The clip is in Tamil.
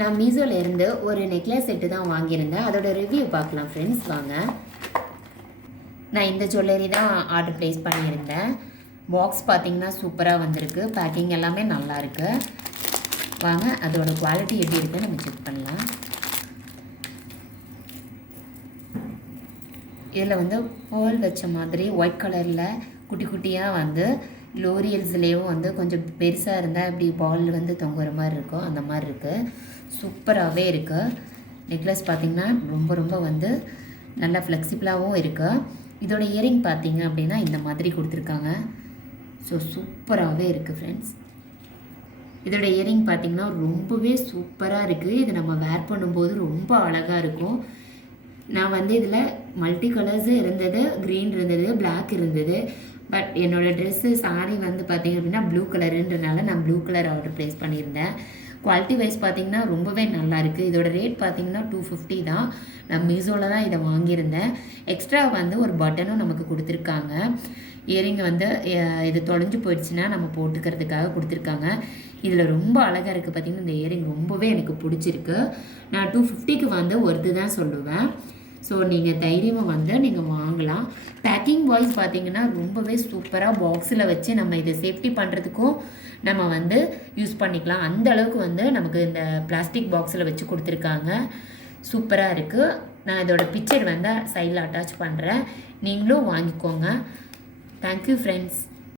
நான் மீஷோலேருந்து ஒரு நெக்லஸ் செட்டு தான் வாங்கியிருந்தேன். அதோட ரிவ்யூ பார்க்கலாம் ஃப்ரெண்ட்ஸ், வாங்க. நான் இந்த ஜுவல்லரி தான் ஆர்டர் ப்ளேஸ் பண்ணியிருந்தேன். பாக்ஸ் பார்த்திங்கன்னா சூப்பராக வந்திருக்கு. பேக்கிங் எல்லாமே நல்லாயிருக்கு. வாங்க அதோட குவாலிட்டி எப்படி இருக்குன்னு நம்ம செக் பண்ணலாம். இதில் வந்து பேர்ல் வச்ச மாதிரி ஒயிட் கலரில் குட்டி குட்டியாக வந்து லோரியல்ஸ்லேயும் வந்து கொஞ்சம் பெருசாக இருந்தால் இப்படி பால் வந்து தொங்குற மாதிரி இருக்கும், அந்த மாதிரி இருக்குது. சூப்பராகவே இருக்குது. நெக்லஸ் பார்த்திங்கன்னா ரொம்ப வந்து நல்லா ஃப்ளெக்சிபிளாகவும் இருக்குது. இதோட இயரிங் பார்த்திங்க அப்படின்னா இந்த மாதிரி கொடுத்துருக்காங்க. ஸோ சூப்பராகவே இருக்குது ஃப்ரெண்ட்ஸ். இதோட இயரிங் பார்த்திங்கன்னா ரொம்பவே சூப்பராக இருக்குது. இது நம்ம வேர் பண்ணும்போது ரொம்ப அழகாக இருக்கும். நான் வந்து இதில் மல்டி கலர்ஸு இருந்தது, க்ரீன் இருந்தது, பிளாக் இருந்தது. பட் என்னோடய ட்ரெஸ்ஸு சாரீ வந்து பார்த்திங்க அப்படின்னா ப்ளூ கலருன்றனால நான் ப்ளூ கலர் ஆர்டர் ப்ளேஸ் பண்ணியிருந்தேன். குவாலிட்டி வைஸ் பார்த்திங்கன்னா ரொம்பவே நல்லாயிருக்கு. இதோட ரேட் பார்த்திங்கன்னா 250 தான். நான் மீஷோவில் தான் இதை வாங்கியிருந்தேன். எக்ஸ்ட்ரா வந்து ஒரு பட்டனும் நமக்கு கொடுத்துருக்காங்க. இயரிங் வந்து இது தொலைஞ்சு போயிடுச்சுன்னா நம்ம போட்டுக்கிறதுக்காக கொடுத்துருக்காங்க. இதில் ரொம்ப அழகாக இருக்குது. பார்த்திங்கன்னா இந்த இயரிங் ரொம்பவே எனக்கு பிடிச்சிருக்கு. நான் 250க்கு வந்து ஒர்த்து தான் சொல்லுவேன். ஸோ நீங்கள் தைரியமாக வந்து நீங்கள் வாங்கலாம். பேக்கிங் வைஸ் பார்த்திங்கன்னா ரொம்பவே சூப்பராக பாக்ஸில் வச்சு நம்ம இதை சேஃப்டி பண்ணுறதுக்கும் நம்ம வந்து யூஸ் பண்ணிக்கலாம். அந்த அளவுக்கு வந்து நமக்கு இந்த பிளாஸ்டிக் பாக்ஸில் வச்சு கொடுத்துருக்காங்க. சூப்பராக இருக்குது. நான் இதோட பிக்சர் வந்து சைடில் அட்டாச் பண்ணுறேன். நீங்களும் வாங்கிக்கோங்க. Thank you friends.